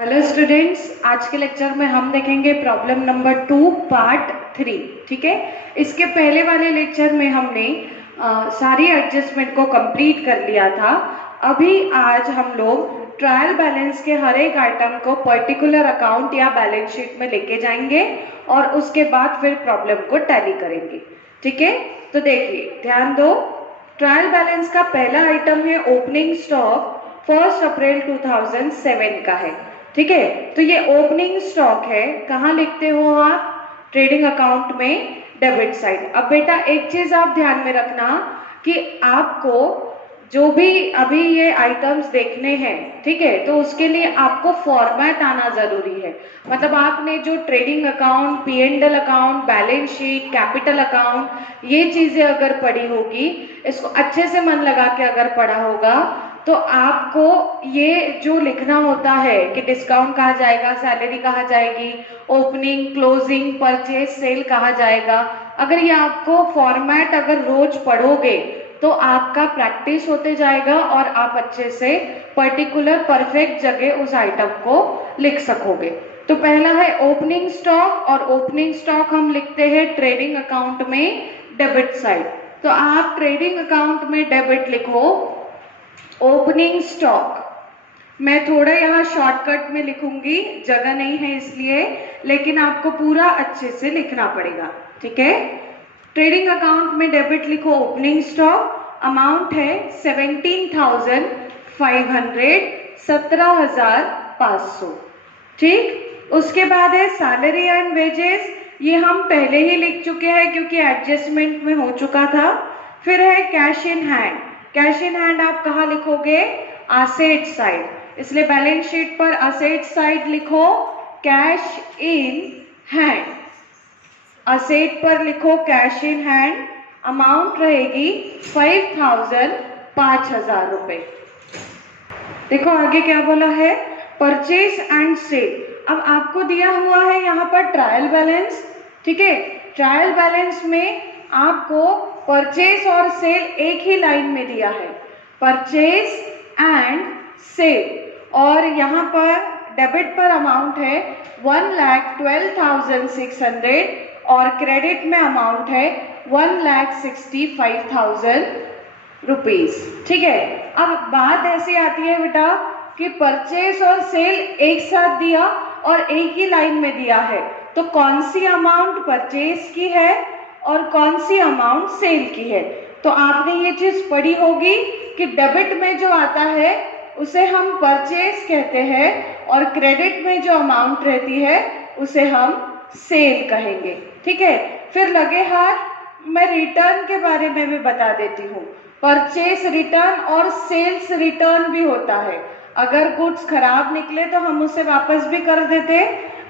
Hello students, आज के lecture में हम देखेंगे प्रॉब्लम नंबर 2 पार्ट 3। ठीक है, इसके पहले वाले लेक्चर में हमने सारी एडजस्टमेंट को कंप्लीट कर लिया था। अभी आज हम लोग ट्रायल बैलेंस के हर एक आइटम को पर्टिकुलर अकाउंट या बैलेंस शीट में लेके जाएंगे और उसके बाद फिर प्रॉब्लम को टैली करेंगे। ठीक है, तो देखिए ध्यान दो। ट्रायल बैलेंस का पहला आइटम है ओपनिंग स्टॉक, 1 अप्रैल 2007 का है। ठीक है, तो ये ओपनिंग स्टॉक है। कहाँ लिखते हो आप? ट्रेडिंग अकाउंट में डेबिट साइड। अब बेटा एक चीज आप ध्यान में रखना कि आपको जो भी अभी ये आइटम्स देखने हैं, ठीक है, तो उसके लिए आपको फॉर्मेट आना जरूरी है। मतलब आपने जो trading account, P&L account, balance sheet, capital account, ये चीजें अगर पढ़ी होगी, इसको अच्छे से मन लगा के अगर पढ़ा होगा तो आपको ये जो लिखना होता है कि डिस्काउंट कहा जाएगा, सैलरी कहा जाएगी, ओपनिंग, क्लोजिंग, परचेज, सेल कहा जाएगा, अगर ये आपको फॉर्मेट अगर रोज पढ़ोगे तो आपका प्रैक्टिस होते जाएगा और आप अच्छे से पर्टिकुलर परफेक्ट जगह उस आइटम को लिख सकोगे। तो पहला है ओपनिंग स्टॉक, और ओपनिंग स्टॉक हम लिखते हैं ट्रेडिंग अकाउंट में डेबिट साइड। तो आप ट्रेडिंग अकाउंट में डेबिट लिखो ओपनिंग स्टॉक। मैं थोड़ा यहाँ शॉर्टकट में लिखूंगी, जगह नहीं है इसलिए, लेकिन आपको पूरा अच्छे से लिखना पड़ेगा। ठीक है, ट्रेडिंग अकाउंट में डेबिट लिखो ओपनिंग स्टॉक, अमाउंट है 17,500, 17,500। ठीक, उसके बाद है सैलरी एंड वेजेस, ये हम पहले ही लिख चुके हैं क्योंकि एडजस्टमेंट में हो चुका था। फिर है cash in hand. Cash in hand आप कहाँ लिखोगे? असेट साइड, इसलिए बैलेंस शीट पर असेट साइड लिखो कैश इन हैंड। असेट पर लिखो कैश इन हैंड, अमाउंट रहेगी 5,000, 5,000 रुपए। देखो आगे क्या बोला है, परचेज एंड सेल। अब आपको दिया हुआ है यहाँ पर ट्रायल बैलेंस। ठीक है, ट्रायल बैलेंस में आपको परचेज और सेल एक ही लाइन में दिया है, परचेज एंड सेल। और यहाँ पर डेबिट पर अमाउंट है 1,12,600 और क्रेडिट में अमाउंट है 1,65,000 रुपीज। ठीक है, अब बात ऐसी आती है बेटा कि परचेज और सेल एक साथ दिया और एक ही लाइन में दिया है, तो कौन सी अमाउंट परचेज की है और कौन सी अमाउंट सेल की है? तो आपने ये चीज पढ़ी होगी कि डेबिट में जो आता है उसे हम परचेज कहते हैं और क्रेडिट में जो अमाउंट रहती है उसे हम सेल कहेंगे। ठीक है, फिर लगे हाथ मैं रिटर्न के बारे में भी बता देती हूँ। परचेज रिटर्न और सेल्स रिटर्न भी होता है। अगर गुड्स खराब निकले तो हम उसे वापस भी कर देते,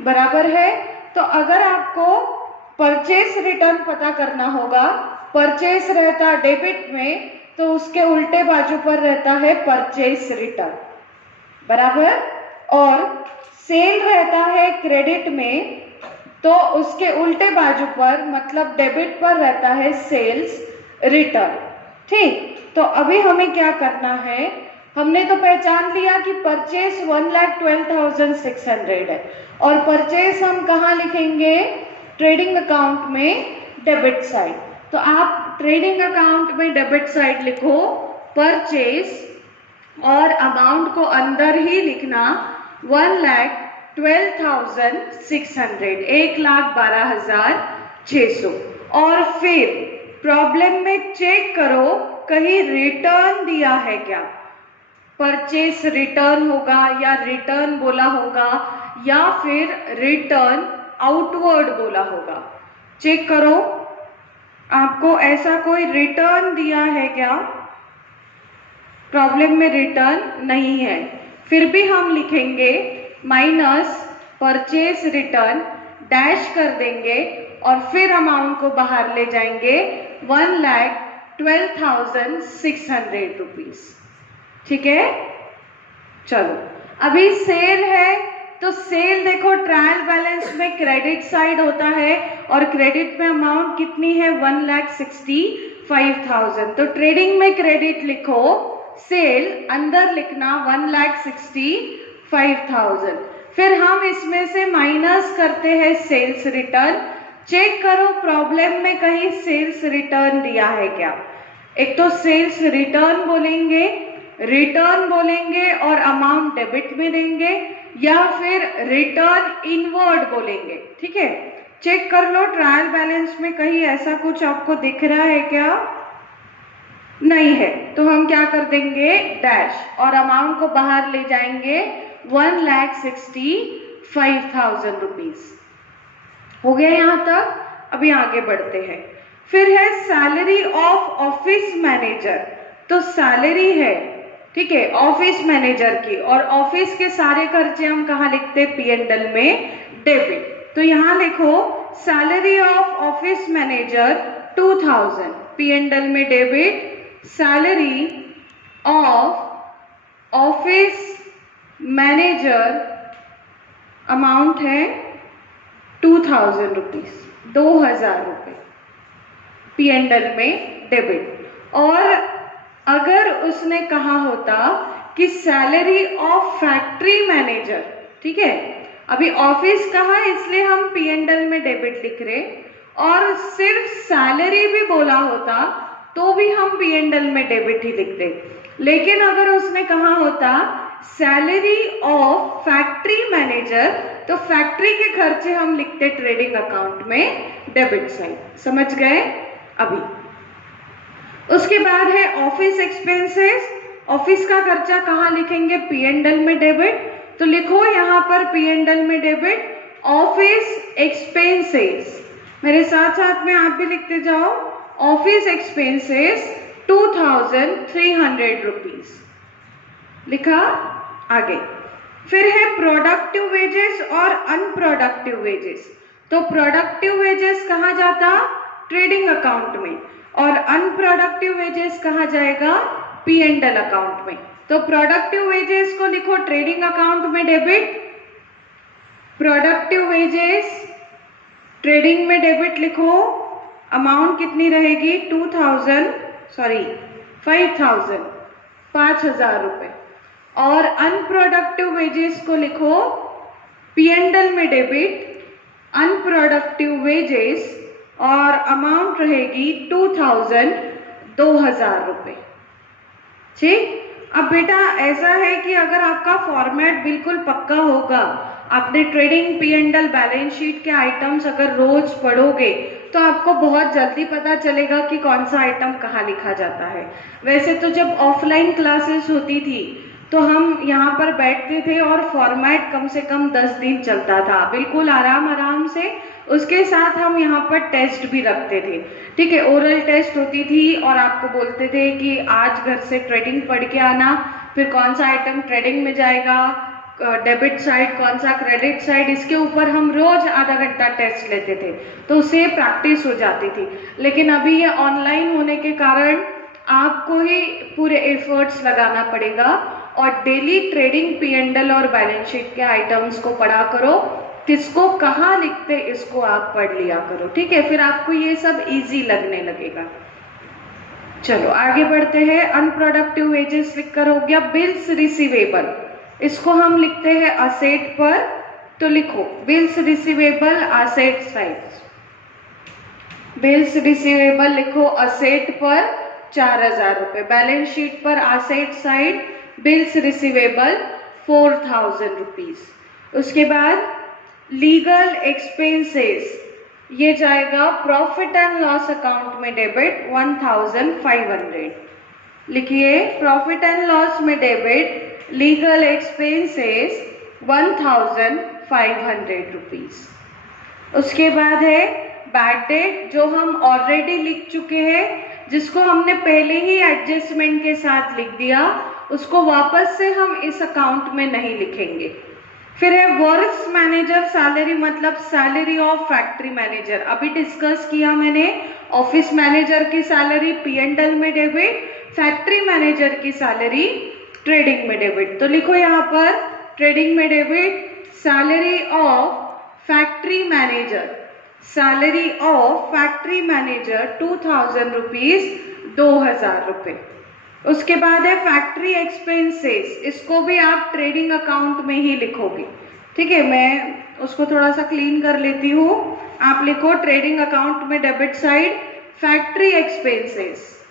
बराबर है। तो अगर आपको परचेज रिटर्न पता करना होगा, परचेज रहता डेबिट में तो उसके उल्टे बाजू पर रहता है परचेज रिटर्न, बराबर। और सेल रहता है क्रेडिट में तो उसके उल्टे बाजू पर मतलब डेबिट पर रहता है सेल्स रिटर्न। ठीक, तो अभी हमें क्या करना है, हमने तो पहचान लिया कि परचेज 1,12,600 है और परचेज हम कहाँ लिखेंगे? ट्रेडिंग अकाउंट में डेबिट साइड। तो आप ट्रेडिंग अकाउंट में डेबिट साइड लिखो परचेज और अमाउंट को अंदर ही लिखना 1,12,600, 1,12,600। और फिर प्रॉब्लम में चेक करो कहीं रिटर्न दिया है क्या। परचेज रिटर्न होगा या रिटर्न बोला होगा या फिर रिटर्न आउटवर्ड बोला होगा। चेक करो आपको ऐसा कोई रिटर्न दिया है क्या। प्रॉब्लम में रिटर्न नहीं है, फिर भी हम लिखेंगे माइनस परचेज रिटर्न, डैश कर देंगे और फिर अमाउंट को बाहर ले जाएंगे 1,12,600 रुपीज। ठीक है, चलो अभी सेल है तो सेल देखो ट्रायल बैलेंस में क्रेडिट साइड होता है और क्रेडिट में अमाउंट कितनी है 1,65,000। तो ट्रेडिंग में क्रेडिट लिखो, सेल अंदर लिखना 5000। फिर हम इसमें से माइनस करते हैं सेल्स रिटर्न। चेक करो प्रॉब्लम में कहीं सेल्स रिटर्न दिया है क्या। एक तो सेल्स रिटर्न बोलेंगे, रिटर्न बोलेंगे और अमाउंट डेबिट में देंगे, या फिर रिटर्न इनवर्ड बोलेंगे। ठीक है, चेक कर लो ट्रायल बैलेंस में कहीं ऐसा कुछ आपको दिख रहा है क्या। नहीं है तो हम क्या कर देंगे, डैश, और अमाउंट को बाहर ले जाएंगे 1,65,000 रुपीज। हो गया यहाँ तक। अभी आगे बढ़ते हैं। फिर है सैलरी ऑफ ऑफिस मैनेजर। तो सैलरी है, ठीक है, ऑफिस मैनेजर की, और ऑफिस के सारे खर्चे हम कहाँ लिखते हैं, P&L में डेबिट। तो यहाँ लिखो salary of office manager 2000 P&L में debit. Salary of office manager amount है 2000 रुपीज, 2000 रुपये P&L में डेबिट। और अगर उसने कहा होता कि सैलरी ऑफ फैक्ट्री मैनेजर, ठीक है, अभी ऑफिस कहा इसलिए हम P&L में डेबिट लिख रहे, और सिर्फ सैलरी भी बोला होता तो भी हम P&L में डेबिट ही लिखते। लेकिन अगर उसने कहा होता सैलरी ऑफ फैक्ट्री मैनेजर, तो फैक्ट्री के खर्चे हम लिखते ट्रेडिंग अकाउंट में डेबिट साइड। समझ गए। अभी उसके बाद है ऑफिस एक्सपेंसेस। ऑफिस का खर्चा कहाँ लिखेंगे, P&L में डेबिट। तो लिखो यहाँ पर P&L में डेबिट ऑफिस एक्सपेंसेस। मेरे साथ साथ में आप भी लिखते जाओ, ऑफिस एक्सपेंसेस 2300 रुपीज लिखा। आगे फिर है प्रोडक्टिव वेजेस और अनप्रोडक्टिव वेजेस। तो प्रोडक्टिव वेजेस कहाँ जाता, ट्रेडिंग अकाउंट में, और अनप्रोडक्टिव वेजेस कहाँ जाएगा, P&L अकाउंट में। तो प्रोडक्टिव वेजेस को लिखो ट्रेडिंग अकाउंट में डेबिट, प्रोडक्टिव वेजेस ट्रेडिंग में डेबिट लिखो। अमाउंट कितनी रहेगी, 5,000 रुपए। और अनप्रोडक्टिव वेजेस को लिखो P&L में डेबिट, अनप्रोडक्टिव वेजेस, और अमाउंट रहेगी 2000 रुपए। ठीक। अब बेटा ऐसा है कि अगर आपका फॉर्मेट बिल्कुल पक्का होगा, आपने ट्रेडिंग P&L बैलेंस शीट के आइटम्स अगर रोज पढ़ोगे तो आपको बहुत जल्दी पता चलेगा कि कौन सा आइटम कहाँ लिखा जाता है। वैसे तो जब ऑफलाइन क्लासेस होती थी तो हम यहाँ पर बैठते थे और फॉर्मेट कम से कम 10 दिन चलता था, बिल्कुल आराम से। उसके साथ हम यहाँ पर टेस्ट भी रखते थे, ठीक है, ओरल टेस्ट होती थी, और आपको बोलते थे कि आज घर से ट्रेडिंग पढ़ के आना, फिर कौन सा आइटम ट्रेडिंग में जाएगा, डेबिट साइड कौन सा, क्रेडिट साइड, इसके ऊपर हम रोज आधा घंटा टेस्ट लेते थे, तो उससे प्रैक्टिस हो जाती थी। लेकिन अभी ये ऑनलाइन होने के कारण आपको ही पूरे एफर्ट्स लगाना पड़ेगा, और डेली ट्रेडिंग P&L और बैलेंस शीट के आइटम्स को पढ़ा करो, किसको कहाँ लिखते इसको आप पढ़ लिया करो, ठीक है, फिर आपको ये सब इजी लगने लगेगा। चलो आगे बढ़ते हैं। अनप्रोडक्टिव वेजेस लिखकर हो गया। बिल्स रिसीवेबल, इसको हम लिखते हैं असेट पर, तो लिखो bills receivable asset side. Bills receivable लिखो असेट पर 4000 रुपए, बैलेंस शीट पर asset side bills receivable 4000 rupees. उसके बाद लीगल एक्सपेंसेस, ये जाएगा प्रॉफिट एंड लॉस अकाउंट में डेबिट 1500। लिखिए प्रॉफिट एंड लॉस में डेबिट लीगल एक्सपेंसेस 1500 रुपीज। उसके बाद है बैड डेट, जो हम ऑलरेडी लिख चुके हैं, जिसको हमने पहले ही एडजस्टमेंट के साथ लिख दिया, उसको वापस से हम इस अकाउंट में नहीं लिखेंगे। फिर है वर्क्स मैनेजर सैलरी, मतलब सैलरी ऑफ फैक्ट्री मैनेजर। अभी डिस्कस किया मैंने, ऑफिस मैनेजर की सैलरी P&L में डेबिट, फैक्ट्री मैनेजर की सैलरी ट्रेडिंग में डेबिट। तो लिखो यहाँ पर ट्रेडिंग में debit salary of factory manager, salary of factory manager 2000 rupees, 2000 रुपए। उसके बाद है फैक्ट्री एक्सपेंसेस, इसको भी आप ट्रेडिंग अकाउंट में ही लिखोगे। ठीक है, मैं उसको थोड़ा सा क्लीन कर लेती हूँ। आप लिखो ट्रेडिंग अकाउंट में debit side factory expenses,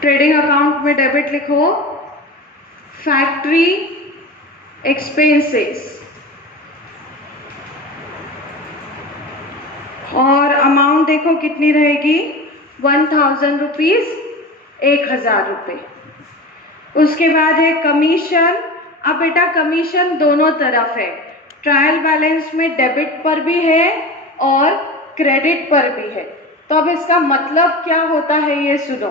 trading account में डेबिट लिखो फैक्ट्री एक्सपेंसेस, और अमाउंट देखो कितनी रहेगी 1000 रुपीज, 1000 रुपये। उसके बाद है कमीशन। अब बेटा कमीशन दोनों तरफ है, ट्रायल बैलेंस में डेबिट पर भी है और क्रेडिट पर भी है। तो अब इसका मतलब क्या होता है ये सुनो।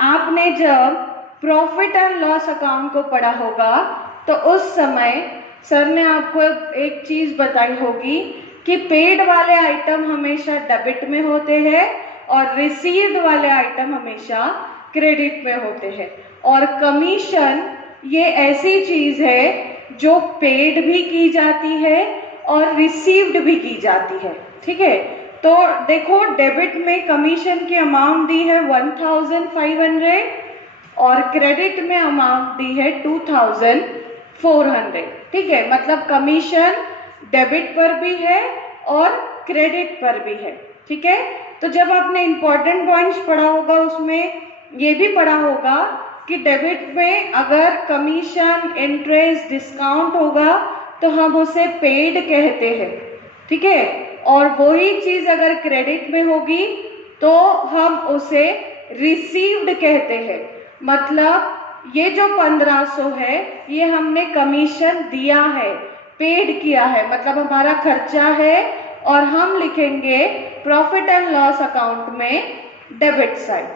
आपने जब प्रॉफिट एंड लॉस अकाउंट को पढ़ा होगा तो उस समय सर ने आपको एक चीज बताई होगी कि पेड वाले आइटम हमेशा डेबिट में होते हैं और रिसीव्ड वाले आइटम हमेशा क्रेडिट में होते हैं। और कमीशन ये ऐसी चीज है जो पेड भी की जाती है और रिसीव्ड भी की जाती है। ठीक है, तो देखो डेबिट में कमीशन की अमाउंट दी है 1500 और क्रेडिट में अमाउंट दी है 2400। ठीक है, मतलब कमीशन डेबिट पर भी है और क्रेडिट पर भी है। ठीक है, तो जब आपने इंपॉर्टेंट पॉइंट्स पढ़ा होगा उसमें ये भी पढ़ा होगा कि डेबिट में अगर कमीशन, इंटरेस्ट, डिस्काउंट होगा तो हम उसे पेड कहते हैं। ठीक है, और वही चीज अगर क्रेडिट में होगी तो हम उसे रिसीव्ड कहते हैं। मतलब ये जो 1500 है ये हमने कमीशन दिया है, पेड किया है, मतलब हमारा खर्चा है और हम लिखेंगे प्रॉफिट एंड लॉस अकाउंट में डेबिट साइड।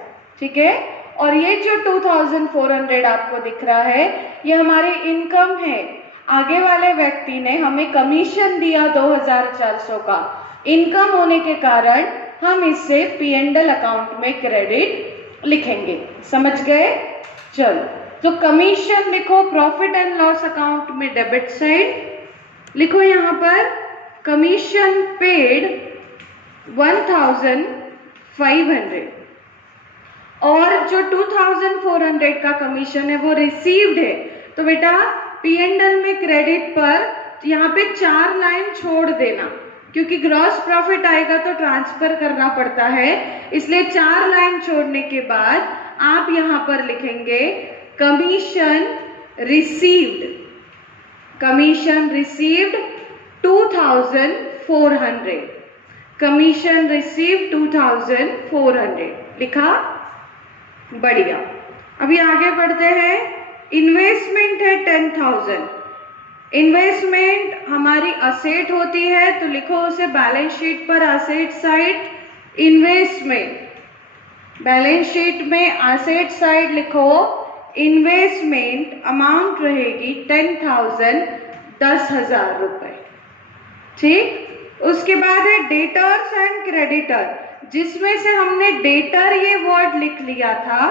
ठीक है, और ये जो 2400 आपको दिख रहा है ये हमारी इनकम है। आगे वाले व्यक्ति ने हमें कमीशन दिया 2400 का, इनकम होने के कारण हम इससे P&L अकाउंट में क्रेडिट लिखेंगे। समझ गए? चलो, तो कमीशन लिखो प्रॉफिट एंड लॉस अकाउंट में डेबिट साइड लिखो। यहाँ पर कमीशन पेड 1500 और जो 2400 का कमीशन है वो रिसीव्ड है। तो बेटा P&L में क्रेडिट पर यहाँ पे 4 लाइन छोड़ देना, क्योंकि ग्रॉस प्रॉफिट आएगा तो ट्रांसफर करना पड़ता है, इसलिए 4 लाइन छोड़ने के बाद आप यहाँ पर लिखेंगे commission received, commission received 2400, commission received 2400 लिखा। बढ़िया, अभी आगे बढ़ते हैं। इन्वेस्टमेंट है 10,000। इन्वेस्टमेंट हमारी असेट होती है तो लिखो उसे बैलेंस शीट पर asset side investment, balance sheet में असेट साइड लिखो इन्वेस्टमेंट, अमाउंट रहेगी 10,000, 10,000 रुपए। ठीक, उसके बाद है डेटर्स एंड क्रेडिटर, जिसमें से हमने डेटर ये वर्ड लिख लिया था,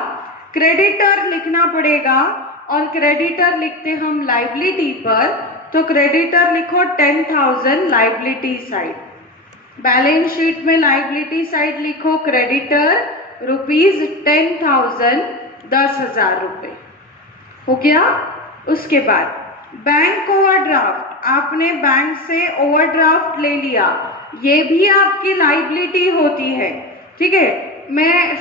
क्रेडिटर लिखना पड़ेगा और क्रेडिटर लिखते हम लाइबिलिटी पर, तो क्रेडिटर लिखो 10,000 लाइबिलिटी साइड, बैलेंस शीट में लाइबिलिटी साइड लिखो क्रेडिटर ₹10,000, 10,000 रुपए हो गया। उसके बाद बैंक ओवरड्राफ्ट, आपने बैंक से ओवरड्राफ्ट ले लिया, ये भी आपकी लाइबिलिटी होती है। ठीक है, मैं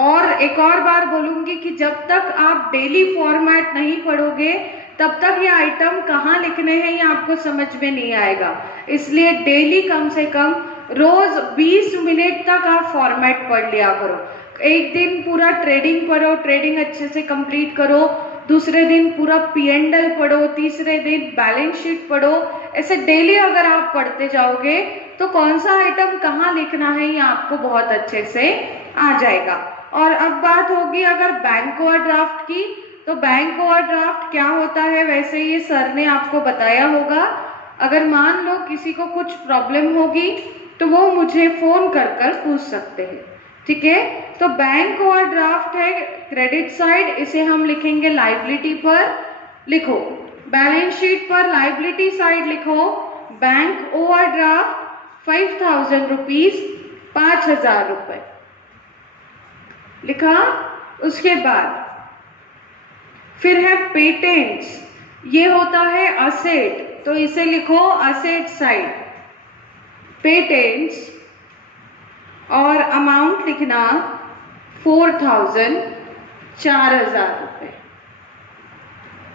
और एक और बार बोलूंगी कि जब तक आप डेली फॉर्मेट नहीं पढ़ोगे तब तक ये आइटम कहाँ लिखने हैं ये आपको समझ में नहीं आएगा। इसलिए डेली कम से कम रोज 20 मिनट तक आप फॉर्मेट पढ़ लिया करो। एक दिन पूरा ट्रेडिंग पढ़ो, ट्रेडिंग अच्छे से कंप्लीट करो, दूसरे दिन पूरा P&L पढ़ो, तीसरे दिन बैलेंस शीट पढ़ो। ऐसे डेली अगर आप पढ़ते जाओगे तो कौन सा आइटम कहाँ लिखना है ये आपको बहुत अच्छे से आ जाएगा। और अब बात होगी अगर बैंक ओवरड्राफ्ट की, तो बैंक ओवरड्राफ्ट क्या होता है वैसे ये सर ने आपको बताया होगा। अगर मान लो किसी को कुछ प्रॉब्लम होगी तो वो मुझे फोन कर कर पूछ सकते हैं। ठीक है, तो बैंक ओवरड्राफ्ट है क्रेडिट साइड, इसे हम लिखेंगे लाइबिलिटी पर। लिखो बैलेंस शीट पर लाइबिलिटी साइड लिखो बैंक ओवरड्राफ्ट 5,000 रुपीज, 5,000 रुपए। लिखा। उसके बाद फिर है पेटेंट्स, ये होता है असेट, तो इसे लिखो असेट साइड पेटेंट्स, और अमाउंट लिखना 4000, 4000 रुपये।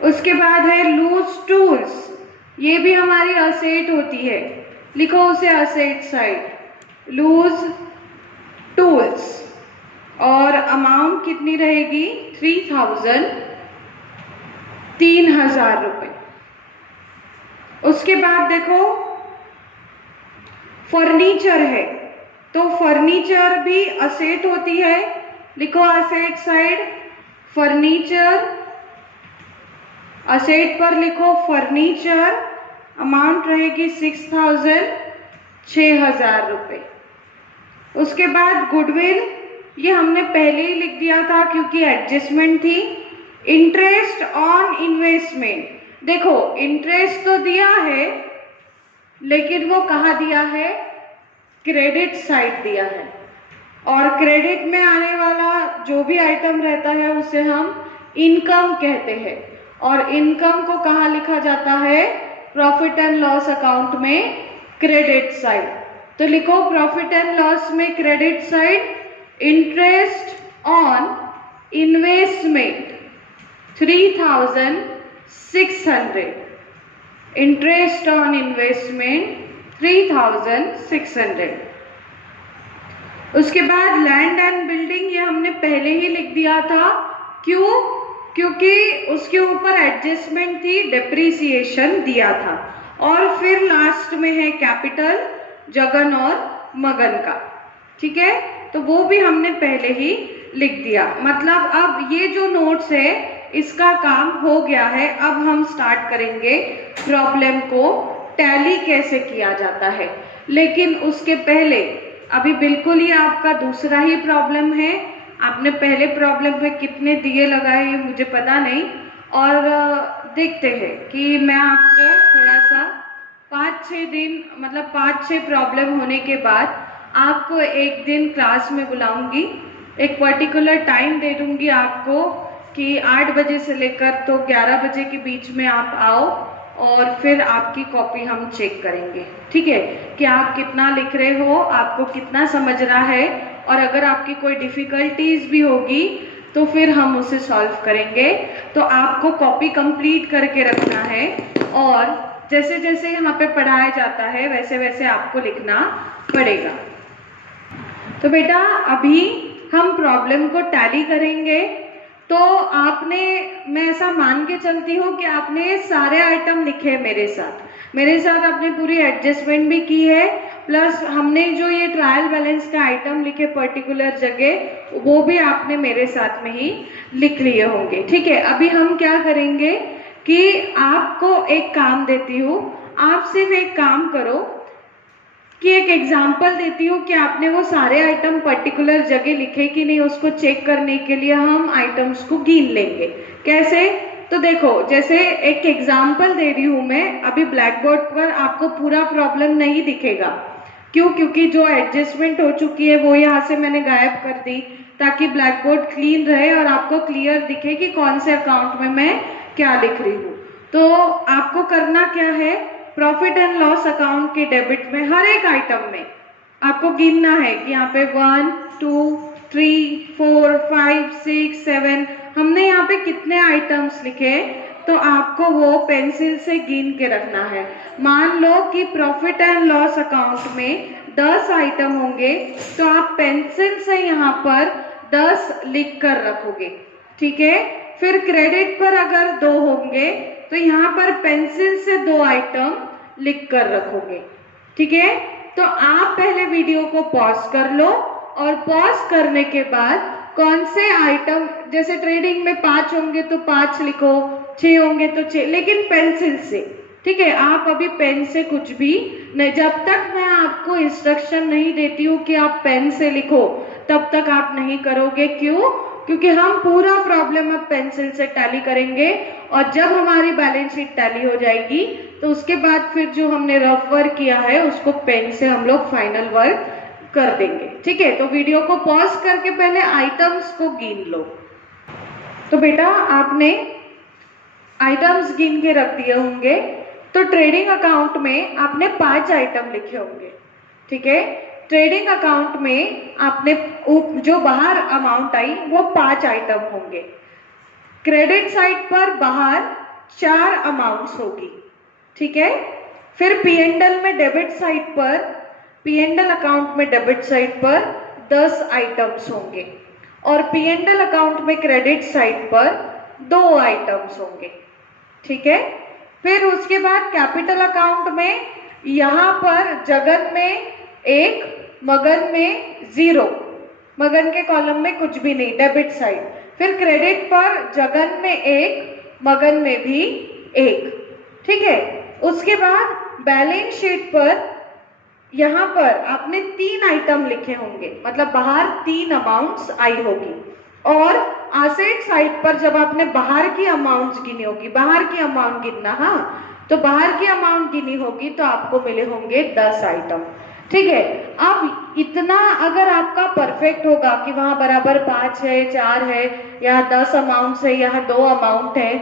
उसके बाद है लूज टूल्स, ये भी हमारी असेट होती है, लिखो उसे असेट साइड लूज टूल्स, और अमाउंट कितनी रहेगी 3000, 3000 रुपये। उसके बाद देखो फर्नीचर है, तो फर्नीचर भी असेट होती है, लिखो असेट साइड फर्नीचर, असेट पर लिखो फर्नीचर, अमाउंट रहेगी 6000, 6000 रुपये। उसके बाद गुडविल, ये हमने पहले ही लिख दिया था क्योंकि एडजस्टमेंट थी। इंटरेस्ट ऑन इन्वेस्टमेंट, देखो इंटरेस्ट तो दिया है लेकिन वो कहाँ दिया है, क्रेडिट साइड दिया है, और क्रेडिट में आने वाला जो भी आइटम रहता है उसे हम इनकम कहते हैं, और इनकम को कहाँ लिखा जाता है, प्रॉफिट एंड लॉस अकाउंट में क्रेडिट साइड। तो लिखो प्रॉफिट एंड लॉस में credit side interest on investment 3600, interest on investment 3600। उसके बाद लैंड एंड बिल्डिंग, ये हमने पहले ही लिख दिया था, क्यों, क्योंकि उसके ऊपर एडजस्टमेंट थी, डेप्रीसिएशन दिया था। और फिर लास्ट में है कैपिटल, जगन और मगन का, ठीक है, तो वो भी हमने पहले ही लिख दिया। मतलब अब ये जो नोट्स है इसका काम हो गया है। अब हम स्टार्ट करेंगे प्रॉब्लम को टैली कैसे किया जाता है, लेकिन उसके पहले अभी बिल्कुल ही आपका दूसरा ही प्रॉब्लम है। आपने पहले प्रॉब्लम में कितने दिए लगाए ये मुझे पता नहीं, और देखते हैं कि मैं आपको थोड़ा सा 5-6 दिन, मतलब 5-6 प्रॉब्लम होने के बाद आपको एक दिन क्लास में बुलाऊंगी, एक पर्टिकुलर टाइम दे दूंगी आपको कि 8 बजे से लेकर तो 11 बजे के बीच में आप आओ, और फिर आपकी कॉपी हम चेक करेंगे, ठीक है, कि आप कितना लिख रहे हो, आपको कितना समझ रहा है, और अगर आपकी कोई डिफ़िकल्टीज भी होगी तो फिर हम उसे सॉल्व करेंगे। तो आपको कॉपी कंप्लीट करके रखना है, और जैसे जैसे यहाँ पे पढ़ाया जाता है वैसे वैसे आपको लिखना पड़ेगा। तो बेटा अभी हम प्रॉब्लम को टैली करेंगे। तो आपने, मैं ऐसा मान के चलती हूँ कि आपने सारे आइटम लिखे मेरे साथ आपने पूरी एडजस्टमेंट भी की है, प्लस हमने जो ये ट्रायल बैलेंस का आइटम लिखे पर्टिकुलर जगह, वो भी आपने मेरे साथ में ही लिख लिए होंगे, ठीक है। अभी हम क्या करेंगे कि आपको एक काम देती हूँ, आप सिर्फ एक काम करो कि एक एग्जाम्पल देती हूँ कि आपने वो सारे आइटम पर्टिकुलर जगह लिखे कि नहीं, उसको चेक करने के लिए हम आइटम्स को गिन लेंगे। कैसे, तो देखो जैसे एक एग्जाम्पल दे रही हूँ मैं, अभी ब्लैक बोर्ड पर आपको पूरा प्रॉब्लम नहीं दिखेगा, क्यों, क्योंकि जो एडजस्टमेंट हो चुकी है वो यहाँ से मैंने गायब कर दी, ताकि ब्लैक बोर्ड क्लीन रहे और आपको क्लियर दिखे कि कौन से अकाउंट में मैं क्या लिख रही हूँ। तो आपको करना क्या है, प्रॉफिट एंड लॉस अकाउंट के डेबिट में हर एक आइटम में आपको गिनना है कि यहाँ पे 1 2 3 4 5 6 7 हमने यहाँ पे कितने आइटम्स लिखे, तो आपको वो पेंसिल से गिन के रखना है। मान लो कि प्रॉफिट एंड लॉस अकाउंट में 10 आइटम होंगे, तो आप पेंसिल से यहाँ पर 10 लिख कर रखोगे, ठीक है। फिर क्रेडिट पर अगर 2 होंगे तो यहाँ पर पेंसिल से 2 आइटम लिख कर रखोगे, ठीक है। तो आप पहले वीडियो को पॉज कर लो, और पॉज करने के बाद कौन से आइटम, जैसे ट्रेडिंग में 5 होंगे तो 5 लिखो, 6 होंगे तो 6, लेकिन पेंसिल से, ठीक है। आप अभी पेन से कुछ भी नहीं, जब तक मैं आपको इंस्ट्रक्शन नहीं देती हूँ कि आप पेन से लिखो तब तक आप नहीं करोगे। क्यों, क्योंकि हम पूरा प्रॉब्लम अब पेंसिल से टैली करेंगे, और जब हमारी बैलेंस शीट टैली हो जाएगी तो उसके बाद फिर जो हमने रफ वर्क किया है उसको पेन से हम लोग फाइनल वर्क कर देंगे। ठीक है, तो वीडियो को पॉज करके पहले आइटम्स को गिन लो। तो बेटा आपने आइटम्स गिन के रख दिए होंगे। तो ट्रेडिंग अकाउंट में आपने 5 आइटम लिखे होंगे। ठीक है, ट्रेडिंग अकाउंट में आपने जो बाहर अमाउंट आई वो 5 आइटम होंगे। क्रेडिट साइड पर बाहर 4 अमाउंट्स होगी। ठीक है, फिर P&L में डेबिट साइड पर, P&L अकाउंट में डेबिट साइड पर 10 आइटम्स होंगे और P&L अकाउंट में क्रेडिट साइड पर 2 आइटम्स होंगे। ठीक है, फिर उसके बाद कैपिटल अकाउंट में यहाँ पर जगन में 1, मगन में 0, मगन के कॉलम में कुछ भी नहीं, डेबिट साइड। फिर क्रेडिट पर जगन में 1, मगन में भी 1। ठीक है, उसके बाद बैलेंस शीट पर यहाँ पर आपने 3 आइटम लिखे होंगे, मतलब बाहर 3 अमाउंट्स आई होगी। और एसेट साइड पर जब आपने बाहर की अमाउंट्स गिनी होगी, बाहर की अमाउंट गिनना, हाँ, तो बाहर की अमाउंट गिनी होगी तो आपको मिले होंगे 10 आइटम। ठीक है, अब इतना अगर आपका परफेक्ट होगा कि वहां बराबर 5 है, 4 है, यहाँ 10 अमाउंट्स है, यहाँ 2 अमाउंट है।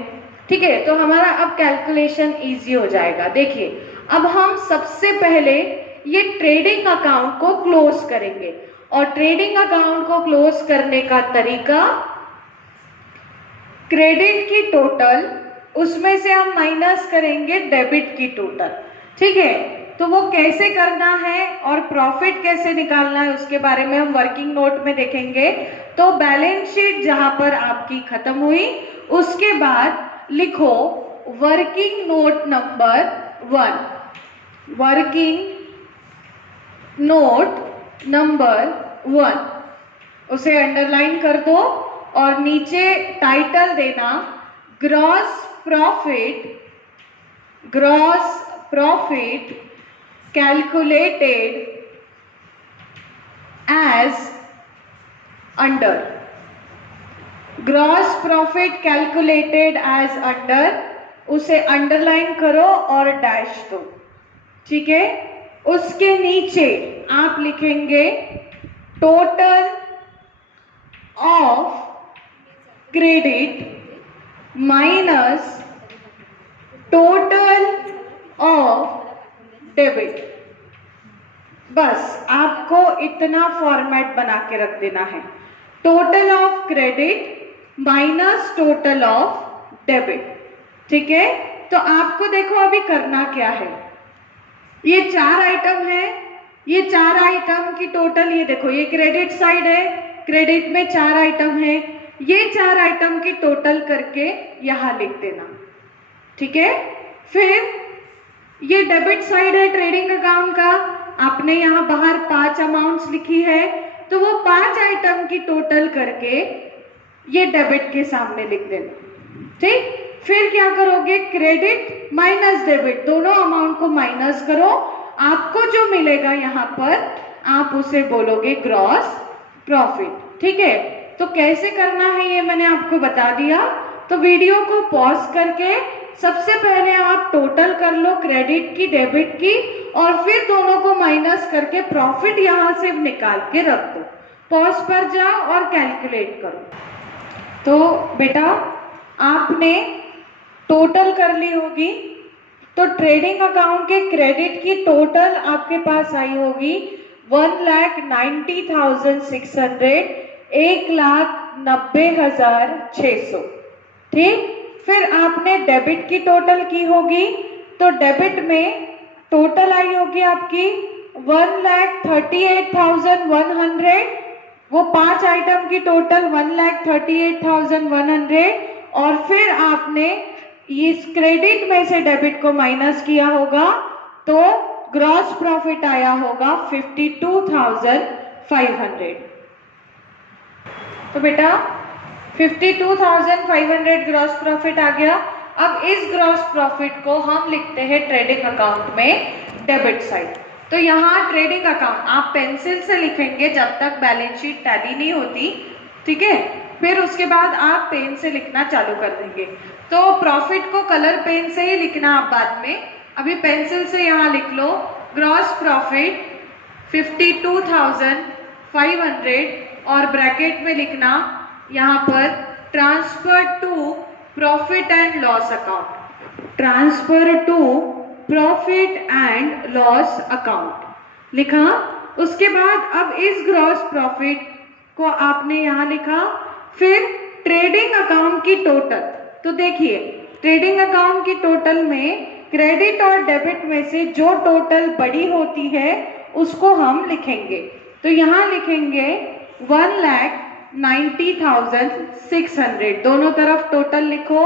ठीक है, तो हमारा अब कैलकुलेशन इजी हो जाएगा। देखिए, अब हम सबसे पहले ये ट्रेडिंग अकाउंट को क्लोज करेंगे और ट्रेडिंग अकाउंट को क्लोज करने का तरीका, क्रेडिट की टोटल, उसमें से हम माइनस करेंगे डेबिट की टोटल। ठीक है, तो वो कैसे करना है और प्रॉफिट कैसे निकालना है उसके बारे में हम वर्किंग नोट में देखेंगे। तो बैलेंस शीट जहां पर आपकी खत्म हुई उसके बाद लिखो working note number 1, working note number 1, उसे अंडरलाइन कर दो और नीचे टाइटल देना gross profit calculated as under, gross profit calculated as under, उसे अंडरलाइन करो और डैश दो। ठीक है, उसके नीचे आप लिखेंगे total of credit minus total of debit. बस आपको इतना फॉर्मेट बना के रख देना है, total of credit minus total of debit. ठीक है, तो आपको देखो अभी करना क्या है। ये 4 आइटम है, ये 4 आइटम की टोटल, ये देखो ये क्रेडिट साइड है, क्रेडिट में 4 आइटम है, ये 4 आइटम की टोटल करके यहां लिख देना। ठीक है, फिर ये डेबिट साइड है ट्रेडिंग अकाउंट का, आपने यहां बाहर 5 अमाउंट्स लिखी है, तो वो 5 आइटम की टोटल करके ये डेबिट के सामने लिख देना। ठीक, फिर क्या करोगे, क्रेडिट माइनस डेबिट, दोनों अमाउंट को माइनस करो, आपको जो मिलेगा यहाँ पर आप उसे बोलोगे ग्रॉस प्रॉफिट। ठीक है, तो कैसे करना है ये मैंने आपको बता दिया। तो वीडियो को पॉज करके सबसे पहले आप टोटल कर लो क्रेडिट की, डेबिट की, और फिर दोनों को माइनस करके प्रॉफिट यहाँ से निकाल के रख दो। पॉज पर जाओ और कैलकुलेट करो। तो बेटा आपने टोटल कर ली होगी, तो ट्रेडिंग अकाउंट के क्रेडिट की टोटल आपके पास आई होगी 1,90,600, 1,90,600। ठीक, फिर आपने डेबिट की टोटल की होगी, तो डेबिट में टोटल आई होगी आपकी 1,38,100, वो 5 आइटम की टोटल 1,38,100, और फिर आपने इस क्रेडिट में से डेबिट को माइनस किया होगा तो ग्रॉस प्रॉफिट आया होगा 52,500। तो बेटा 52,500 ग्रॉस प्रॉफिट आ गया। अब इस ग्रॉस प्रॉफिट को हम लिखते हैं ट्रेडिंग अकाउंट में डेबिट साइड। तो यहाँ ट्रेडिंग अकाउंट आप पेंसिल से लिखेंगे जब तक बैलेंस शीट टैली नहीं होती। ठीक है, फिर उसके बाद आप पेन से लिखना चालू कर देंगे। तो प्रॉफिट को कलर पेन से ही लिखना आप बाद में, अभी पेंसिल से यहाँ लिख लो ग्रॉस प्रॉफिट 52,500 और ब्रैकेट में लिखना यहाँ पर transfer to profit and loss account, transfer to profit and loss account लिखा। उसके बाद अब इस ग्रॉस प्रॉफिट को आपने यहाँ लिखा। फिर ट्रेडिंग अकाउंट की टोटल, तो देखिए ट्रेडिंग अकाउंट की टोटल में क्रेडिट और डेबिट में से जो टोटल बड़ी होती है उसको हम लिखेंगे। तो यहाँ लिखेंगे 1,90,600, दोनों तरफ टोटल लिखो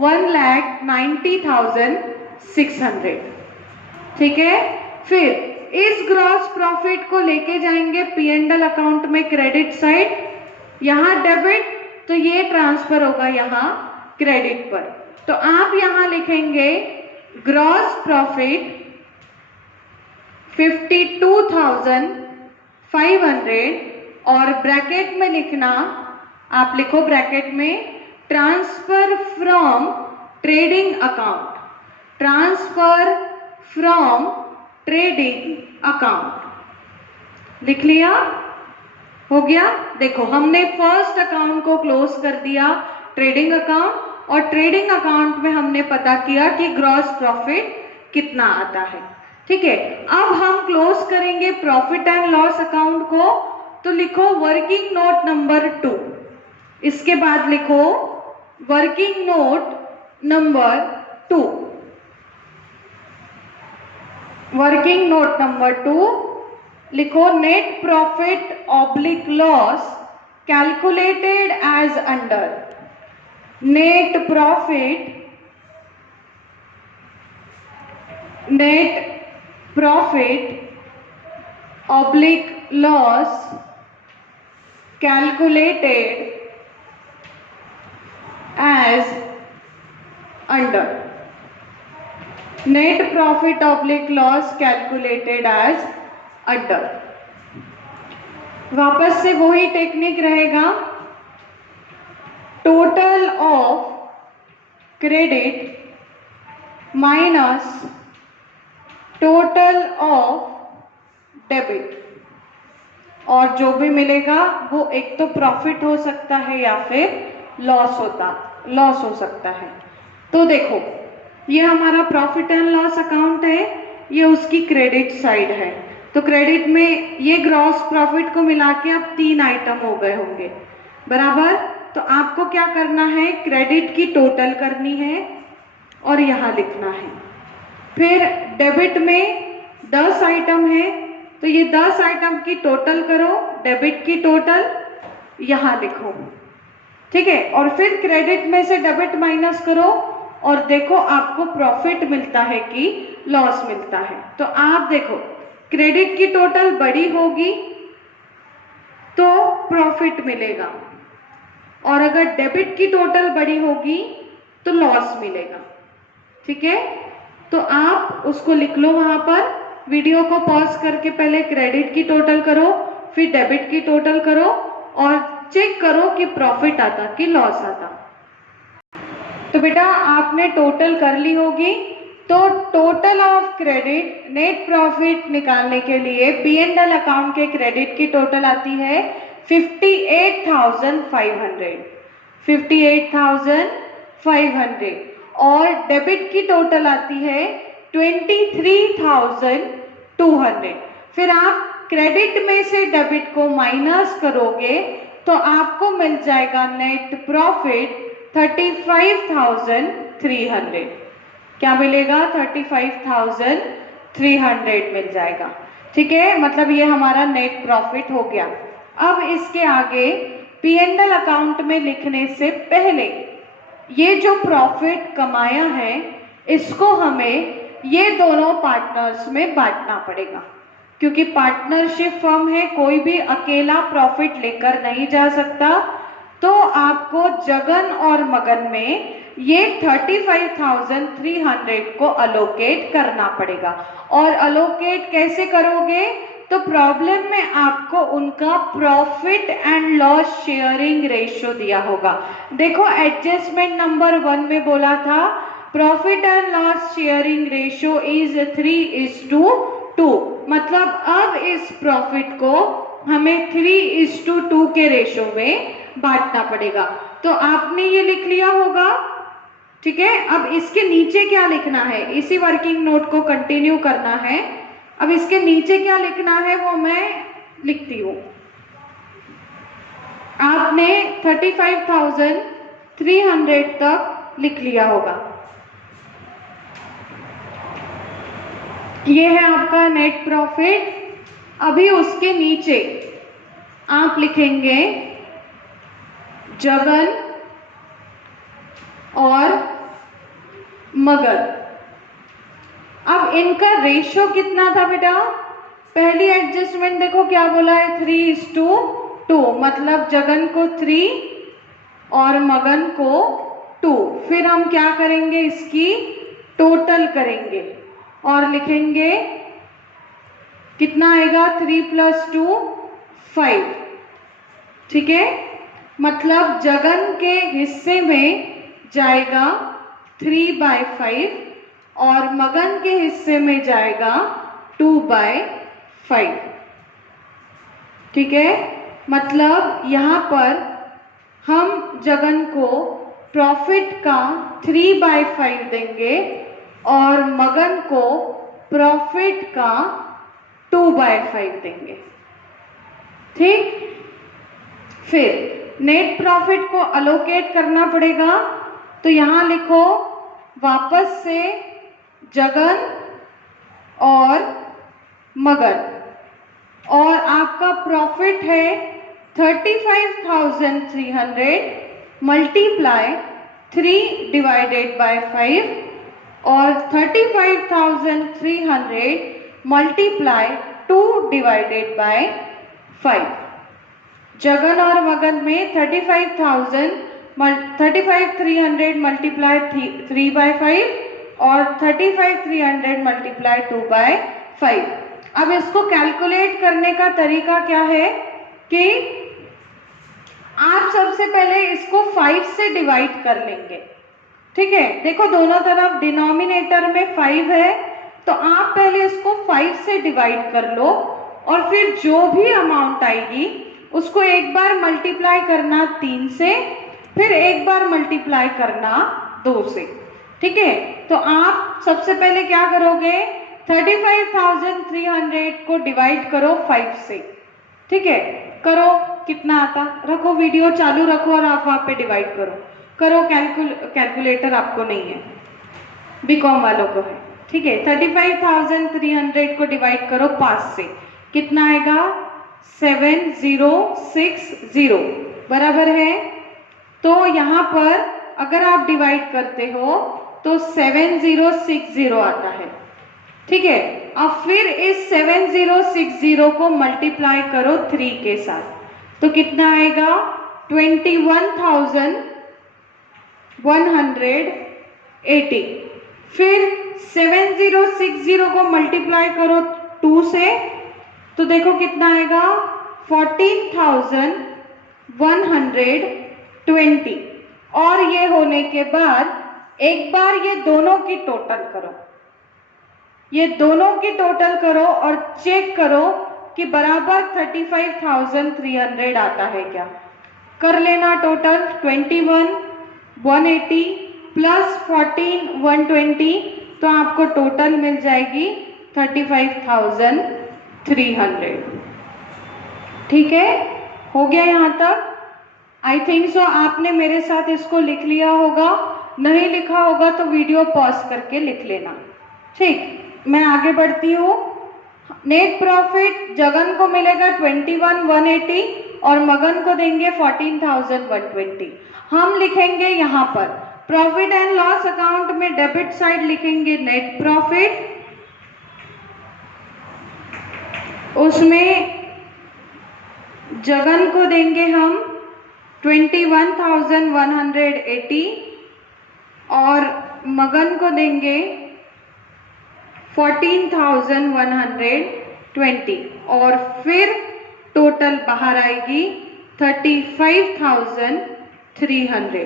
1,90,600, ठीक है। फिर इस ग्रॉस प्रॉफिट को लेके जाएंगे P&L अकाउंट में क्रेडिट साइड, यहाँ डेबिट, तो ये ट्रांसफर होगा यहाँ क्रेडिट पर। तो आप यहाँ लिखेंगे ग्रॉस प्रॉफिट 52,500 और ब्रैकेट में लिखना, आप लिखो ब्रैकेट में transfer from trading account, transfer from trading account, लिख लिया, हो गया। देखो हमने फर्स्ट अकाउंट को क्लोज कर दिया ट्रेडिंग अकाउंट, और ट्रेडिंग अकाउंट में हमने पता किया कि ग्रॉस प्रॉफिट कितना आता है, ठीक है। अब हम क्लोज करेंगे प्रॉफिट एंड लॉस अकाउंट को, तो लिखो वर्किंग नोट नंबर 2, इसके बाद लिखो working note number 2, working note number 2 लिखो net profit oblique loss calculated as under, net profit oblique loss calculated as under, net profit oblique loss calculated as under. वापस से वही टेक्निक रहेगा, total of credit minus total of debit, और जो भी मिलेगा वो एक तो प्रॉफिट हो सकता है या फिर लॉस हो सकता है। तो देखो ये हमारा प्रॉफिट एंड लॉस अकाउंट है, ये उसकी क्रेडिट साइड है। तो क्रेडिट में ये ग्रॉस प्रॉफिट को मिला के अब 3 आइटम हो गए होंगे, बराबर। तो आपको क्या करना है, क्रेडिट की टोटल करनी है और यहाँ लिखना है। फिर डेबिट में 10 आइटम है, तो ये 10 आइटम की टोटल करो, डेबिट की टोटल यहाँ लिखो, ठीक है। और फिर क्रेडिट में से डेबिट माइनस करो और देखो आपको प्रॉफिट मिलता है कि लॉस मिलता है। तो आप देखो क्रेडिट की टोटल बड़ी होगी तो प्रॉफिट मिलेगा, और अगर डेबिट की टोटल बड़ी होगी तो लॉस मिलेगा, ठीक है। तो आप उसको लिख लो वहां पर, वीडियो को पॉज करके पहले क्रेडिट की टोटल करो, फिर डेबिट की टोटल करो और चेक करो कि प्रॉफिट आता कि लॉस आता। तो बेटा आपने टोटल कर ली होगी। तो total of credit net profit निकालने के लिए P&L अकाउंट के क्रेडिट की टोटल आती है 58,500 और डेबिट की टोटल आती है 23,200। फिर आप क्रेडिट में से डेबिट को माइनस करोगे तो आपको मिल जाएगा नेट प्रॉफिट 35,300। क्या मिलेगा, 35,300 मिल जाएगा, ठीक है। मतलब ये हमारा नेट प्रॉफिट हो गया। अब इसके आगे P&L अकाउंट में लिखने से पहले ये जो प्रॉफिट कमाया है इसको हमें ये दोनों पार्टनर्स में बांटना पड़ेगा, क्योंकि पार्टनरशिप फर्म है, कोई भी अकेला प्रॉफिट लेकर नहीं जा सकता। तो आपको जगन और मगन में ये 35,300 को अलोकेट करना पड़ेगा। और अलोकेट कैसे करोगे, तो प्रॉब्लम में आपको उनका profit and loss sharing ratio दिया होगा। देखो एडजस्टमेंट नंबर 1 में बोला था profit and loss sharing ratio is 3:2 2। मतलब अब इस प्रॉफिट को हमें 3:2 के रेशो में बांटना पड़ेगा। तो आपने ये लिख लिया होगा, ठीक है। अब इसके नीचे क्या लिखना है, इसी वर्किंग नोट को कंटिन्यू करना है। अब इसके नीचे क्या लिखना है वो मैं लिखती हूँ। आपने 35,300 तक लिख लिया होगा। ये है आपका नेट प्रॉफिट। अभी उसके नीचे आप लिखेंगे जगन और मगध। अब इनका रेशो कितना था बेटा, पहली एडजस्टमेंट देखो क्या बोला है, 3:2, मतलब जगन को 3 और मगन को 2। फिर हम क्या करेंगे, इसकी टोटल करेंगे और लिखेंगे कितना आएगा, 3 + 2 5, ठीक है। मतलब जगन के हिस्से में जाएगा 3/5 और मगन के हिस्से में जाएगा 2/5, ठीक है। मतलब यहाँ पर हम जगन को प्रॉफिट का 3/5 देंगे और मगन को प्रॉफिट का 2/5 देंगे, ठीक। फिर नेट प्रॉफिट को अलोकेट करना पड़ेगा। तो यहाँ लिखो वापस से जगन और मगन, और आपका प्रॉफिट है 35,300 मल्टीप्लाई 3/5 और 35,300 मल्टीप्लाई 2/5। जगन और मगन में 35,300 मल्टीप्लाई 3/5 और 35,300 मल्टीप्लाई 2/5। अब इसको कैलकुलेट करने का तरीका क्या है कि आप सबसे पहले इसको 5 से डिवाइड कर लेंगे, ठीक है। देखो दोनों तरफ डिनोमिनेटर में 5 है, तो आप पहले इसको 5 से डिवाइड कर लो और फिर जो भी अमाउंट आएगी उसको एक बार मल्टीप्लाई करना 3 से, फिर एक बार मल्टीप्लाई करना 2 से, ठीक है। तो आप सबसे पहले क्या करोगे, 35,300 को डिवाइड करो 5 से, ठीक है। करो, कितना आता, रखो वीडियो चालू रखो और आप वहां पे डिवाइड करो। कैलकुलेटर आपको नहीं है, बीकॉम वालों को है, ठीक है। 35,300 को डिवाइड करो 5 से, कितना आएगा, 7060 बराबर है। तो यहाँ पर अगर आप डिवाइड करते हो तो 7060 आता है, ठीक है। अब फिर इस 7060 को मल्टीप्लाई करो 3 के साथ, तो कितना आएगा, 21,180। फिर 7060 को मल्टीप्लाई करो 2 से, तो देखो कितना आएगा, 14,120। और ये होने के बाद एक बार ये दोनों की टोटल करो, ये दोनों की टोटल करो और चेक करो कि बराबर 35,300 आता है क्या। कर लेना टोटल, 21,180 प्लस 14,120, तो आपको टोटल मिल जाएगी 35,300, ठीक है। हो गया यहाँ तक, आई थिंक सो आपने मेरे साथ इसको लिख लिया होगा। नहीं लिखा होगा तो वीडियो पॉज करके लिख लेना, ठीक। मैं आगे बढ़ती हूँ। नेट प्रॉफिट जगन को मिलेगा 21,180 और मगन को देंगे 14,120। हम लिखेंगे यहाँ पर प्रॉफिट एंड लॉस अकाउंट में डेबिट साइड लिखेंगे नेट प्रॉफिट, उसमें जगन को देंगे हम 21,180 और मगन को देंगे 14,120 और फिर टोटल बाहर आएगी 35,300।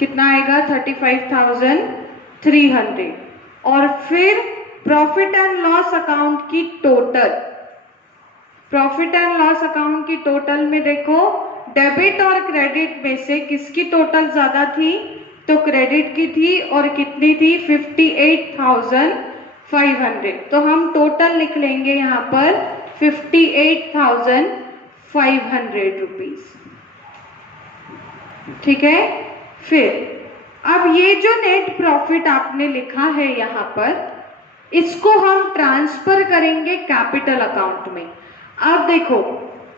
कितना आएगा, 35,300। और फिर प्रॉफिट एंड लॉस अकाउंट की total, profit and loss account की टोटल में देखो डेबिट और क्रेडिट में से किसकी टोटल ज्यादा थी, तो क्रेडिट की थी, और कितनी थी, 58,500। तो हम टोटल लिख लेंगे यहाँ पर 58,500 रुपीज। ठीक है। फिर अब ये जो नेट प्रॉफिट आपने लिखा है यहाँ पर, इसको हम ट्रांसफर करेंगे कैपिटल अकाउंट में। अब देखो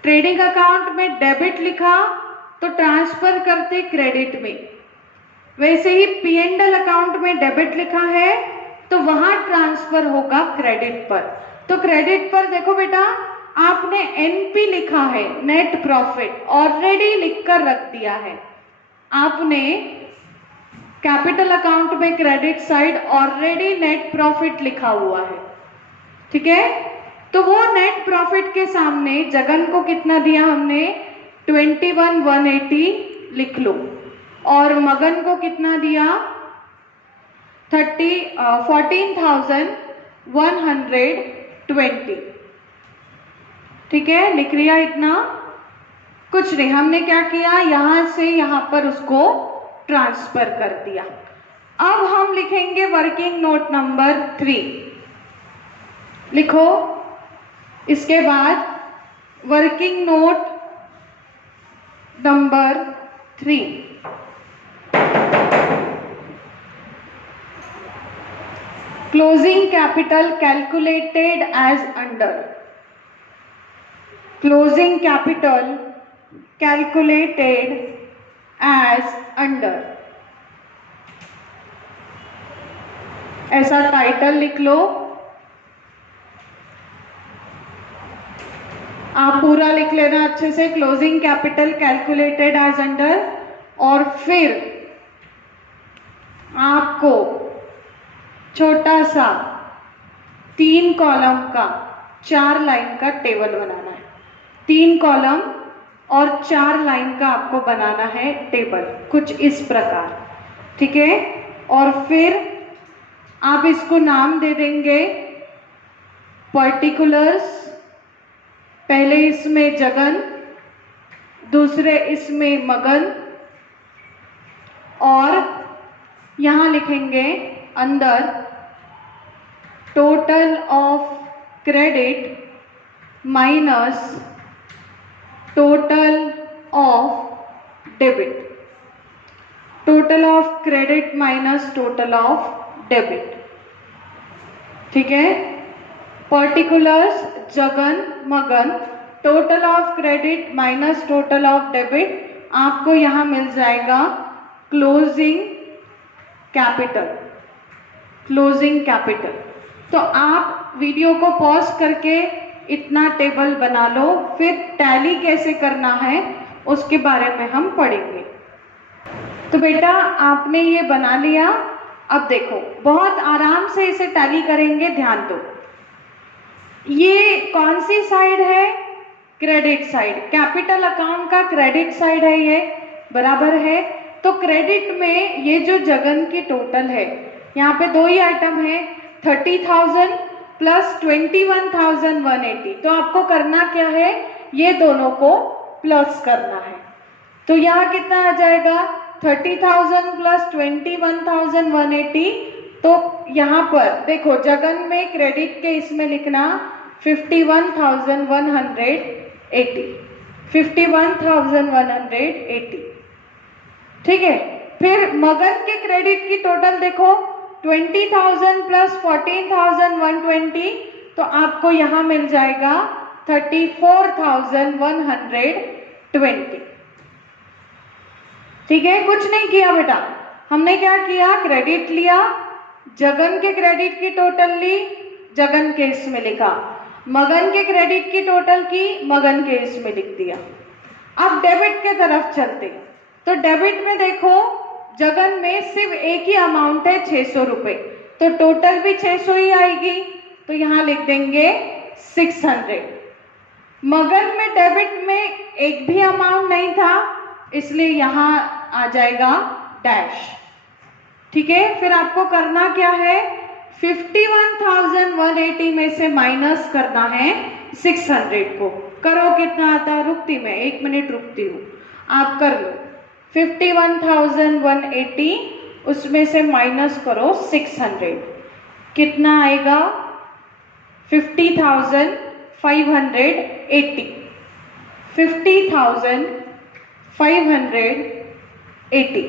ट्रेडिंग अकाउंट में डेबिट लिखा तो ट्रांसफर करते क्रेडिट में, वैसे ही P&L अकाउंट में डेबिट लिखा है तो वहां ट्रांसफर होगा क्रेडिट पर। तो क्रेडिट पर देखो बेटा आपने NP लिखा है, नेट प्रॉफिट ऑलरेडी लिखकर रख दिया है आपने। कैपिटल अकाउंट में credit side already net profit लिखा हुआ है। ठीक है। तो वो नेट प्रॉफिट के सामने जगन को कितना दिया हमने, 21,180 लिख लो, और मगन को कितना दिया, 14,120। ठीक है, लिख लिया इतना, कुछ नहीं, हमने क्या किया यहां से यहां पर उसको ट्रांसफर कर दिया। अब हम लिखेंगे वर्किंग नोट नंबर 3, लिखो। इसके बाद working note number 3, closing capital calculated as under, closing capital calculated as under, ऐसा टाइटल लिख लो। आप पूरा लिख लेना अच्छे से, closing capital calculated as under, और फिर आपको छोटा सा 3 कॉलम का 4 लाइन का टेबल बनाना है। 3 कॉलम और 4 लाइन का आपको बनाना है टेबल, कुछ इस प्रकार। ठीक है। और फिर आप इसको नाम दे देंगे पर्टिकुलर्स, पहले इसमें जगन, दूसरे इसमें मगन, और यहां लिखेंगे अंदर total of credit minus total of debit, total of credit minus total of debit. ठीक है। पर्टिकुलर्स जगन मगन, total of credit minus total of debit, आपको यहां मिल जाएगा क्लोजिंग कैपिटल, क्लोजिंग कैपिटल। तो आप वीडियो को पॉज करके इतना टेबल बना लो, फिर टैली कैसे करना है उसके बारे में हम पढ़ेंगे। तो बेटा आपने ये बना लिया। अब देखो बहुत आराम से इसे टैली करेंगे, ध्यान दो। ये कौन सी साइड है, क्रेडिट साइड, कैपिटल अकाउंट का क्रेडिट साइड है ये, बराबर है। तो क्रेडिट में ये जो जगन की टोटल है, यहाँ पे 2 ही आइटम है, 30,000 प्लस 21,180। तो आपको करना क्या है, ये दोनों को प्लस करना है। तो यहाँ कितना आ जाएगा, 30,000 प्लस 21,180। तो यहाँ पर देखो जगन में क्रेडिट के इसमें लिखना 51,180, 51,180। ठीक है। फिर मगन के क्रेडिट की टोटल देखो 20,000 प्लस 14,120, तो आपको यहां मिल जाएगा 34,120। ठीक है। कुछ नहीं किया बेटा, हमने क्या किया, क्रेडिट लिया, जगन के क्रेडिट की टोटल ली, जगन के इसमें लिखा, मगन के क्रेडिट की टोटल की, मगन के इसमें लिख दिया। अब डेबिट के तरफ चलते। तो डेबिट में देखो जगन में सिर्फ एक ही अमाउंट है 600 रुपए, तो टोटल भी 600 ही आएगी, तो यहां लिख देंगे 600। मगन में डेबिट में एक भी अमाउंट नहीं था, इसलिए यहां आ जाएगा डैश। ठीक है। फिर आपको करना क्या है, 51,180 में से माइनस करना है 600 को। करो, कितना आता है? रुकती मैं 1 मिनट रुकती हूँ, आप कर लो। 51,180 उसमें से माइनस करो 600, कितना आएगा? 50,580। 50,580,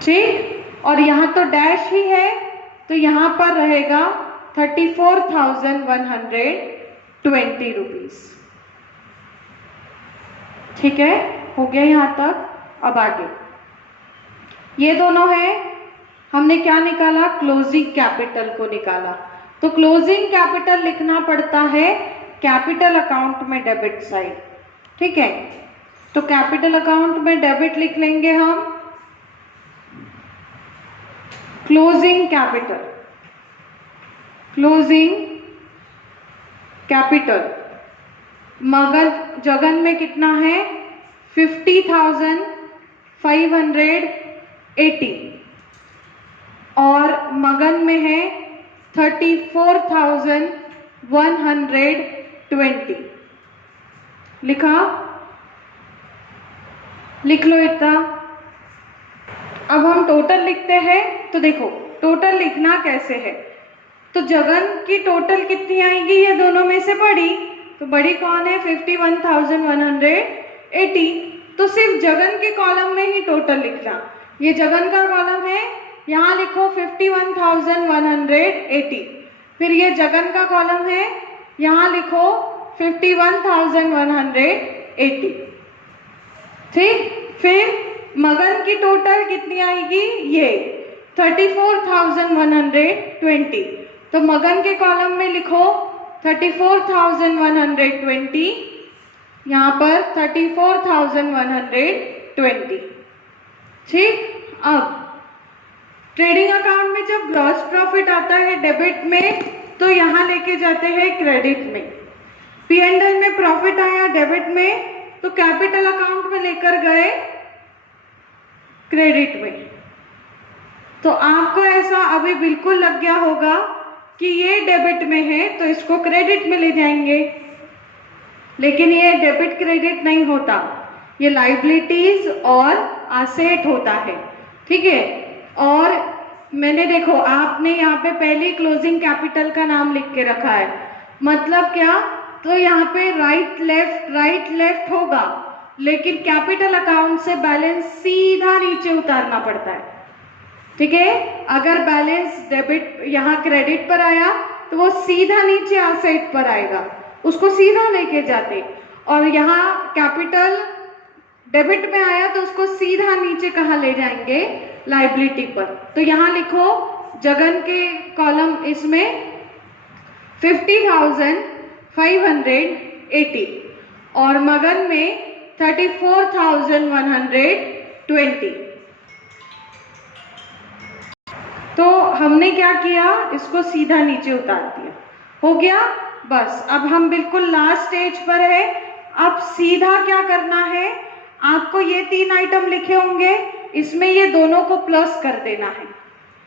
ठीक। और यहाँ तो डैश ही है, तो यहाँ पर रहेगा 34,120 रुपीज। ठीक है, हो गया यहाँ तक। अब आगे ये दोनों है, हमने क्या निकाला? क्लोजिंग कैपिटल को निकाला। तो क्लोजिंग कैपिटल लिखना पड़ता है कैपिटल अकाउंट में डेबिट साइड, ठीक है। तो कैपिटल अकाउंट में डेबिट लिख लेंगे हम closing capital. Closing capital Jagan में कितना है? 50,580 और मगन में है 34,120। लिखा? लिख लो इतना। अब हम टोटल लिखते हैं। तो देखो टोटल लिखना कैसे है। तो जगन की टोटल कितनी आएगी? ये दोनों में से बड़ी, तो बड़ी कौन है? 51,180। तो सिर्फ जगन के कॉलम में ही टोटल लिखना। ये जगन का कॉलम है, यहाँ लिखो 51,180। फिर ये जगन का कॉलम है, यहाँ लिखो 51,180, ठीक। फिर मगन की टोटल कितनी आएगी? ये 34,120। तो मगन के कॉलम में लिखो 34,120, यहाँ पर 34,120, ठीक। अब ट्रेडिंग अकाउंट में जब ग्रॉस प्रॉफिट आता है डेबिट में, तो यहाँ लेके जाते हैं क्रेडिट में। P&L में प्रॉफिट आया डेबिट में, तो कैपिटल अकाउंट में लेकर गए क्रेडिट में। तो आपको ऐसा अभी बिल्कुल लग गया होगा कि ये डेबिट में है तो इसको क्रेडिट में ले जाएंगे, लेकिन ये डेबिट क्रेडिट नहीं होता, ये लाइबिलिटीज और असेट होता है, ठीक है। और मैंने देखो आपने यहाँ पे पहले क्लोजिंग कैपिटल का नाम लिख के रखा है, मतलब क्या? तो यहाँ पे राइट लेफ्ट होगा, लेकिन कैपिटल अकाउंट से बैलेंस सीधा नीचे उतारना पड़ता है, ठीक है। अगर बैलेंस डेबिट यहाँ क्रेडिट पर आया तो वो सीधा नीचे असेट पर आएगा, उसको सीधा लेके जाते। और यहाँ कैपिटल डेबिट में आया तो उसको सीधा नीचे कहाँ ले जाएंगे? लाइबिलिटी पर। तो यहाँ लिखो जगन के कॉलम इसमें 50,580 और मगन में 34,120। तो हमने क्या किया? इसको सीधा नीचे उतार दिया, हो गया बस। अब हम बिल्कुल लास्ट स्टेज पर है। अब सीधा क्या करना है? आपको ये 3 आइटम लिखे होंगे, इसमें ये दोनों को प्लस कर देना है,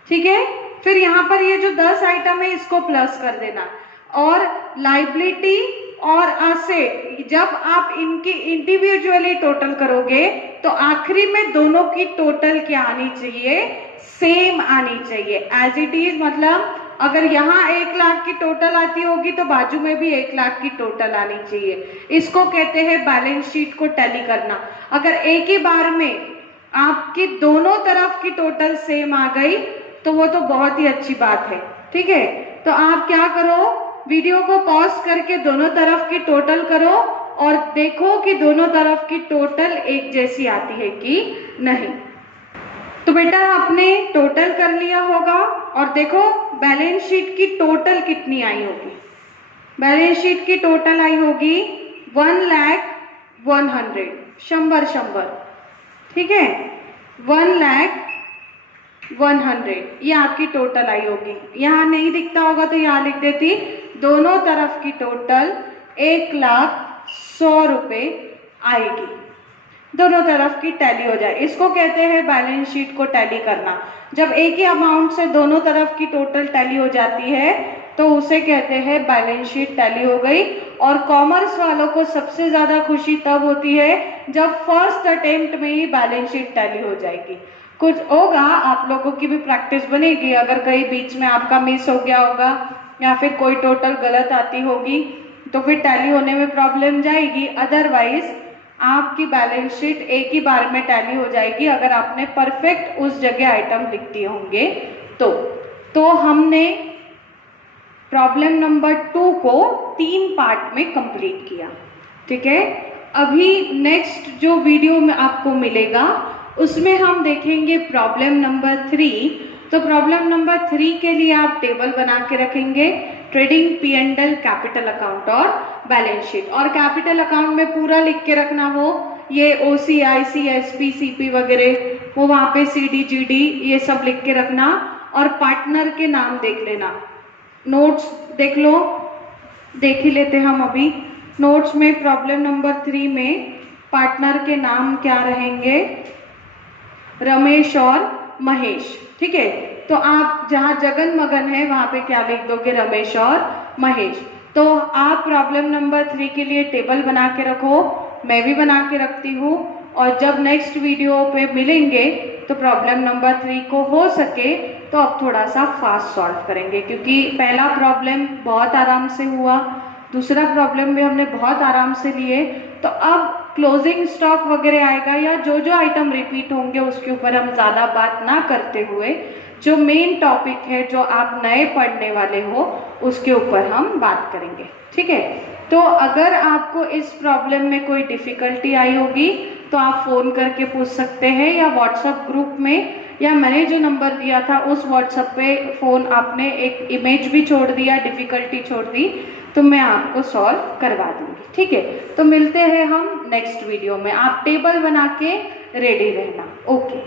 ठीक है। फिर यहाँ पर ये जो 10 आइटम है इसको प्लस कर देना। और लाइबिलिटी और असेट जब आप इनकी इंडिविजुअली टोटल करोगे तो आखिरी में दोनों की टोटल क्या आनी चाहिए? सेम आनी चाहिए, एज इट इज। मतलब अगर यहाँ 1 लाख की टोटल आती होगी तो बाजू में भी 1 लाख की टोटल आनी चाहिए। इसको कहते हैं बैलेंस शीट को टैली करना। अगर एक ही बार में आपकी दोनों तरफ की टोटल सेम आ गई तो वो तो बहुत ही अच्छी बात है, ठीक है। तो आप क्या करो, वीडियो को पॉज करके दोनों तरफ की टोटल करो और देखो कि दोनों तरफ की टोटल एक जैसी आती है कि नहीं। तो बेटा आपने टोटल कर लिया होगा और देखो बैलेंस शीट की टोटल कितनी आई होगी। बैलेंस शीट की टोटल आई होगी 1,100,000, 100, ठीक है। 1,100,000 ये आपकी टोटल आई होगी। यहाँ नहीं दिखता होगा तो यहाँ लिख देती, दोनों तरफ की टोटल 1,100,000 रुपये आएगी। दोनों तरफ की टैली हो जाए, इसको कहते हैं बैलेंस शीट को टैली करना। जब एक ही अमाउंट से दोनों तरफ की टोटल टैली हो जाती है तो उसे कहते हैं बैलेंस शीट टैली हो गई। और कॉमर्स वालों को सबसे ज्यादा खुशी तब होती है जब फर्स्ट अटेम्प्ट में ही बैलेंस शीट टैली हो जाएगी। कुछ होगा, आप लोगों की भी प्रैक्टिस बनेगी, अगर कहीं बीच में आपका मिस हो गया होगा या फिर कोई टोटल गलत आती होगी तो फिर टैली होने में प्रॉब्लम जाएगी। अदरवाइज आपकी बैलेंस शीट एक ही बार में टैली हो जाएगी अगर आपने परफेक्ट उस जगह आइटम लिख दिए होंगे तो हमने प्रॉब्लम नंबर 2 को 3 पार्ट में कंप्लीट किया। ठीक है, अभी नेक्स्ट जो वीडियो में आपको मिलेगा उसमें हम देखेंगे प्रॉब्लम नंबर 3। तो प्रॉब्लम नंबर 3 के लिए आप टेबल बना के रखेंगे, ट्रेडिंग, P&L, कैपिटल अकाउंट और बैलेंस शीट। और कैपिटल अकाउंट में पूरा लिख के रखना हो, ये OCIC, SP, CP वगैरह वो वहाँ पे CD, GD ये सब लिख के रखना। और पार्टनर के नाम देख लेना, नोट्स देख लो, देख ही लेते हम अभी। नोट्स में प्रॉब्लम नंबर 3 में पार्टनर के नाम क्या रहेंगे, रमेश और महेश। ठीक है, तो आप जहाँ जगन मगन है वहाँ पे क्या लिख दोगे, रमेश और महेश। तो आप प्रॉब्लम नंबर 3 के लिए टेबल बना के रखो, मैं भी बना के रखती हूँ। और जब नेक्स्ट वीडियो पे मिलेंगे तो प्रॉब्लम नंबर 3 को हो सके तो अब थोड़ा सा फास्ट सॉल्व करेंगे, क्योंकि पहला प्रॉब्लम बहुत आराम से हुआ, दूसरा प्रॉब्लम भी हमने बहुत आराम से लिए। तो अब क्लोजिंग स्टॉक वगैरह आएगा या जो जो आइटम रिपीट होंगे उसके ऊपर हम ज़्यादा बात ना करते हुए जो मेन टॉपिक है जो आप नए पढ़ने वाले हो उसके ऊपर हम बात करेंगे। ठीक है, तो अगर आपको इस प्रॉब्लम में कोई डिफ़िकल्टी आई होगी तो आप फ़ोन करके पूछ सकते हैं, या व्हाट्सएप ग्रुप में, या मैंने जो नंबर दिया था उस व्हाट्सएप पे फ़ोन आपने एक इमेज भी छोड़ दिया, डिफ़िकल्टी छोड़ दी, तो मैं आपको सॉल्व करवा दूंगी। ठीक है, तो मिलते हैं हम नेक्स्ट वीडियो में। आप टेबल बना के रेडी रहना। ओके।